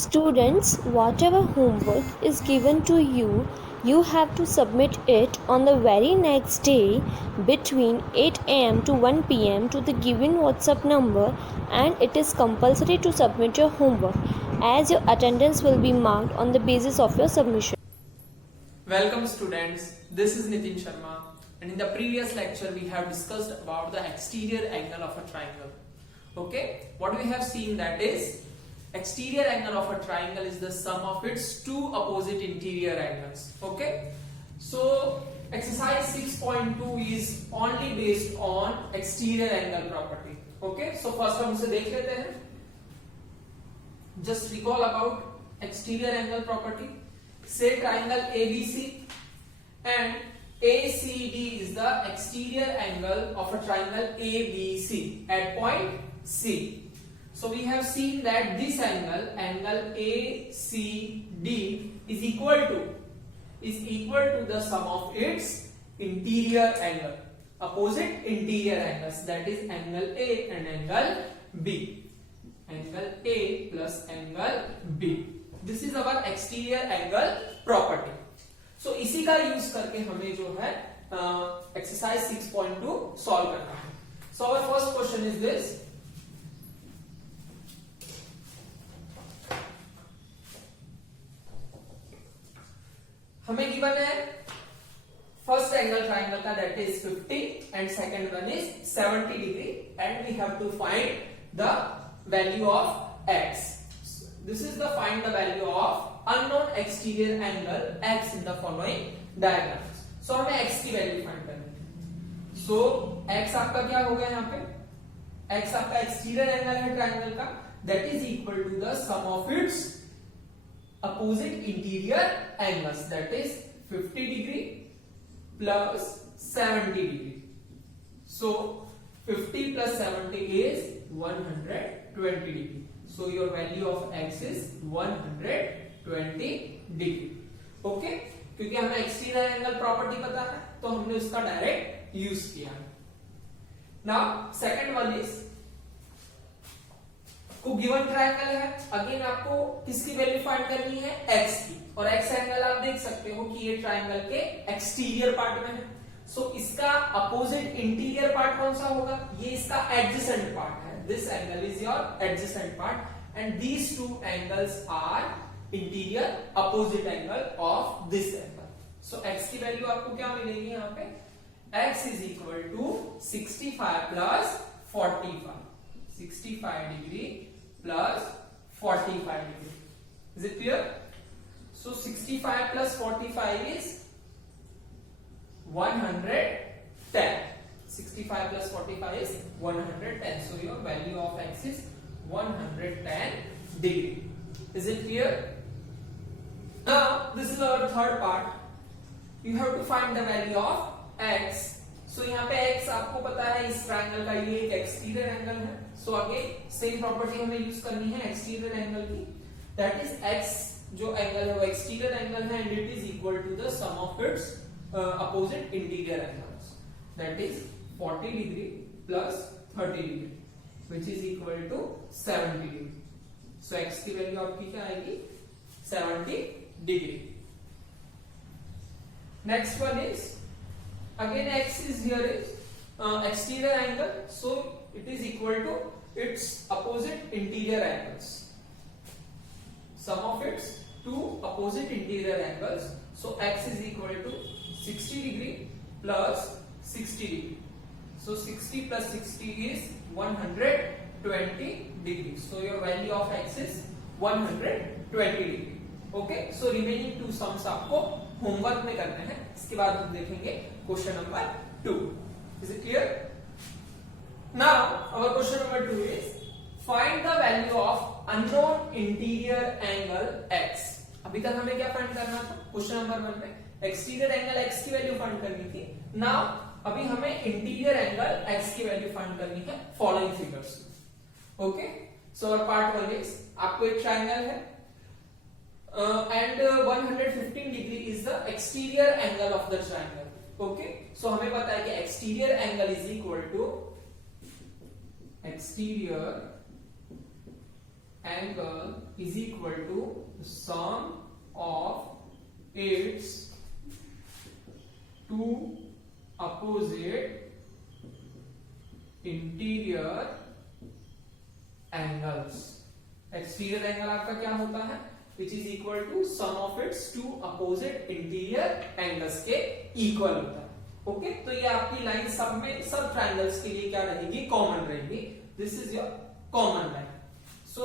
Students, whatever homework is given to you, you have to submit it on the very next day between 8 am to 1 pm to the given WhatsApp number, and it is compulsory to submit your homework as your attendance will be marked on the basis of your submission. Welcome students, this is Nitin Sharma, and in the previous lecture we have discussed about the exterior angle of a triangle. Okay, what we have seen, that is exterior angle of a triangle is the sum of its two opposite interior angles. Okay, so exercise 6.2 is only based on exterior angle property. Okay, so first हम उसे देख लेते हैं. Just recall about exterior angle property. Say triangle ABC and ACD is the exterior angle of a triangle ABC at point C. So we have seen that this angle ACD is equal to the sum of its interior angle, opposite interior angles, that is angle A and angle B. Angle A plus angle B. This is our exterior angle property. So इसी का यूज करके हमें जो है एक्सरसाइज 6.2 सॉल्व करना है. So our first question is this. हमें given है फर्स्ट एंगल ट्राइंगल का, that is 50 and second one is 70 degree, and we have to find the value of x. This is the find the value of unknown exterior angle x in the following diagrams. So हमें x की value find करनी है. So x आपका क्या हो गया यहाँ पे? x आपका एक्सटीरियर एंगल है ट्राइंगल का, that is equal to the sum of its opposite interior angles, that is 50 degree plus 70 degree. So 50 plus 70 is 120 degree. So your value of x is 120 degree. Okay? क्योंकि हमें एक्सटीरियर एंगल प्रॉपर्टी पता है तो हमने उसका direct use किया. Now second one is को given triangle है. अगेन आपको किसकी वैल्यू फाइंड करनी है? x की. और x एंगल आप देख सकते हो कि ये ट्रायंगल के एक्सटीरियर पार्ट में है. सो इसका अपोजिट इंटीरियर पार्ट कौन सा होगा? ये इसका एडजेसेंट पार्ट है. This angle is your adjacent part, and these two angles are interior opposite angle of this angle. So x की वैल्यू आपको क्या मिलेगी यहाँ पे? x is equal to 65 plus 45. 65 degree plus 45 degree. Is it clear? So 65 plus 45 is 110. 65 plus 45 is 110. So your value of x is 110 degree. Is it clear? Now this is our third part. You have to find the value of x. So यहाँ पे x आपको पता है इस ट्रायंगल का ये एक exterior angle है. So अगेन सेम प्रॉपर्टी हमें यूज करनी है एक्सटीरियर एंगल की. That is x जो एंगल है वो एक्सटीरियर एंगल है, and it is equal to the sum of its opposite interior angles. That is 40 degree plus 30 degree, which is equal to 70 degree. So x की वैल्यू आपकी क्या आएगी? 70 degree. Next one is again x is here is exterior angle, so it is equal to its opposite interior angles. Sum of its two opposite interior angles. So x is equal to 60 degree plus 60 degree. So 60 plus 60 is 120 degree. So your value of x is 120 degree. Okay? So remaining two sums आपको होमवर्क में करने हैं. इसके बाद हम देखेंगे question number 2. Is it clear? Now our question number 2 is find the value of unknown interior angle x. अभी तक हमें क्या फाइंड करना था? क्वेश्चन नंबर 1 में एक्सटीरियर एंगल x की वैल्यू फाइंड करनी थी. नाउ अभी हमें इंटीरियर एंगल x की वैल्यू फाइंड करनी है फॉलोइंग फिगर्स. ओके, सो और पार्ट 1 इज आपको एक ट्रायंगल है and 115 degree is the exterior angle of the triangle. Okay, so हमें पता है कि exterior angle is equal to exterior angle is equal to the sum of its two opposite interior angles. Exterior angle आपका क्या होता है? Which is equal to sum of its two opposite interior angles के equal होता है. ओके, तो ये आपकी लाइन सब में सब ट्रायंगल्स के लिए क्या रहेगी? कॉमन रहेगी. This is your common line. So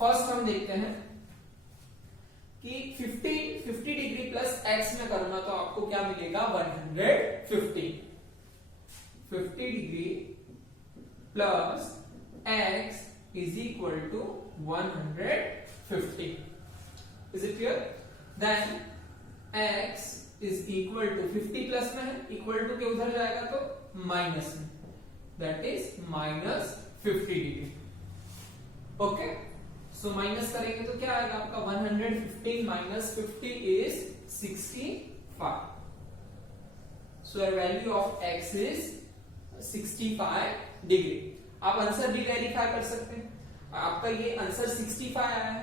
first हम देखते हैं कि 50 डिग्री प्लस एक्स में करूंगा तो आपको क्या मिलेगा? 150. 50 degree plus x is equal to 150. Is it clear? Then x is equal to 50 प्लस में है, equal to के उधर जाएगा तो माइनस में, that is minus 50 degree. Okay, so minus करेंगे तो क्या आएगा आपका? 150 minus 50 is 65. So the value of x is 65 डिग्री. आप आंसर भी वेरीफाई कर सकते हैं. आपका ये आंसर 65 आया है.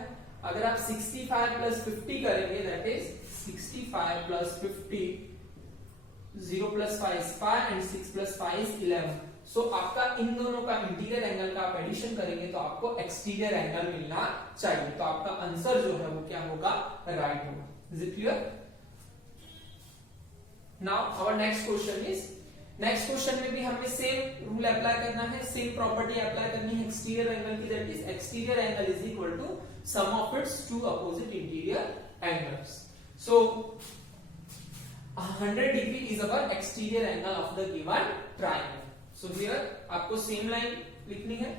अगर आप 65 प्लस 50 करेंगे दैट इज 65 प्लस 50, 0 प्लस 5 is 5 and 6 प्लस 5 is 11. सो आपका इन दोनों का इंटीरियर एंगल का आप एडिशन करेंगे तो आपको एक्सटीरियर एंगल मिलना चाहिए. तो आपका आंसर जो है वो क्या होगा? राइट होगा. Is it clear? Now our next question is, next question में भी हमें सेम रूल अप्लाई करना है, सेम प्रॉपर्टी अप्लाई करनी है एक्सटीरियर एंगल की. That is exterior angle is equal to sum of its two opposite interior angles. So 100 degree is our exterior angle of the given triangle. So here आपको same line लिखनी है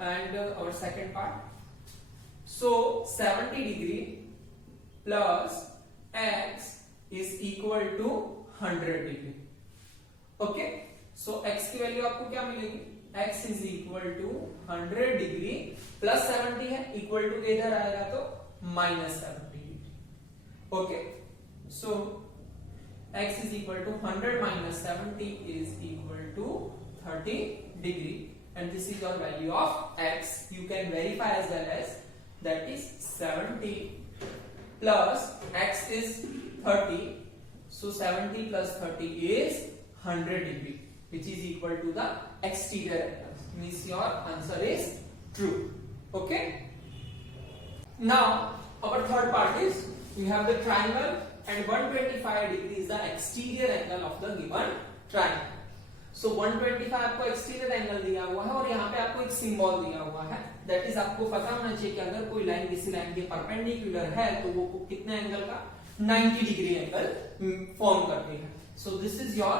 and our second part. So 70 degree plus x is equal to 100 degree. Okay, so x की value आपको क्या मिलेगी? x is equal to 100 degree plus 70 है, equal to इधर आएगा तो minus 70 degree. Okay, so x is equal to 100 minus 70 is equal to 30 degree and this is your value of x. You can verify as well as that is 70 plus x is 30. So 70 plus 30 is 100 degree, which is equal to the exterior angle. Means your answer is true. Okay. Now our third part is we have the triangle and 125 degree is the exterior angle of the given triangle. So 125 आपको exterior angle दिया हुआ है और यहाँ पे आपको एक सिंबल दिया हुआ है. दैट इज आपको पता होना चाहिए कि अगर कोई लाइन किसी लाइन के परपेंडिकुलर है तो वो कितने एंगल का? 90 डिग्री एंगल फॉर्म करती है. So this is your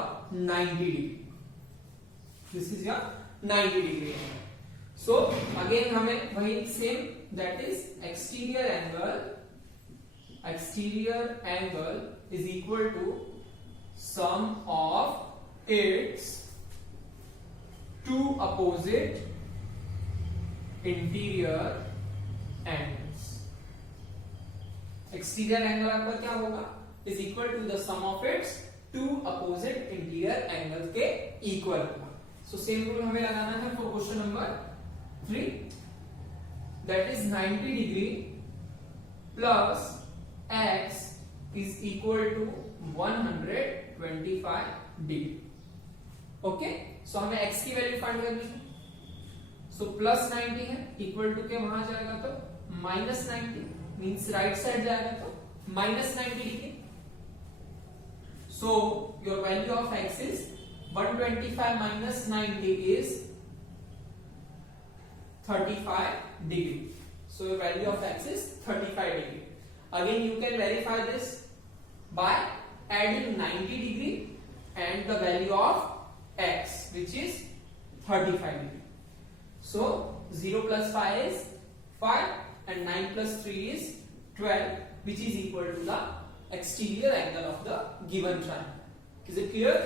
90 degree. This is your 90 degree angle. So again हमें वही same that is exterior angle is equal to sum of its two opposite interior angles. Exterior angle आपका क्या होगा? Is equal to the sum of its two opposite interior angles के equal होगा. So same rule हमें लगाना है for question number 3. That is 90 degree plus x is equal to 125 degree. Okay, so हमें x की वैल्यू फाइंड करनी है. सो प्लस 90 है, इक्वल टू के वहां जाएगा तो माइनस 90 मींस राइट साइड जाएगा तो माइनस 90 degree. So your value of x is 125 माइनस 90 इज 35 degree. So your value of x is 35 degree. Again you can verify this by adding 90 degree and the value of x which is 35 degree. So 0 plus 5 is 5 and 9 plus 3 is 12 which is equal to the exterior angle of the given triangle. Is it clear?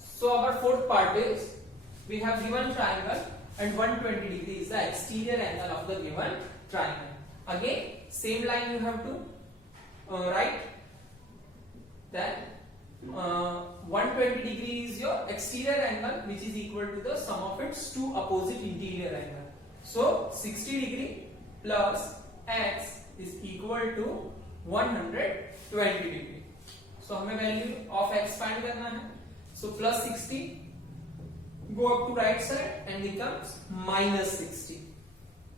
So our fourth part is we have given triangle and 120 degree is the exterior angle of the given triangle. Again same line you have to write that 120 degree is your exterior angle which is equal to the sum of its two opposite interior angle. So 60 degree plus x is equal to 120 degree. So हमें value of x find करना है. So plus 60 go up to right side and becomes minus 60.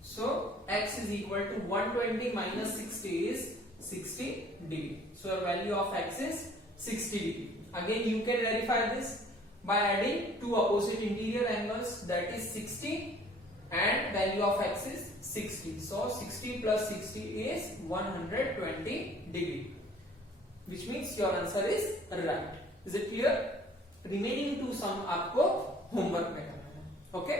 So x is equal to 120 minus 60 is 60 degree. So our value of x is 60 degree. Again you can verify this by adding two opposite interior angles, that is 60 and value of x is 60. So 60 plus 60 is 120 degree, which means your answer is right. Is it clear? Remaining two sum आपको होमवर्क में करना है. ओके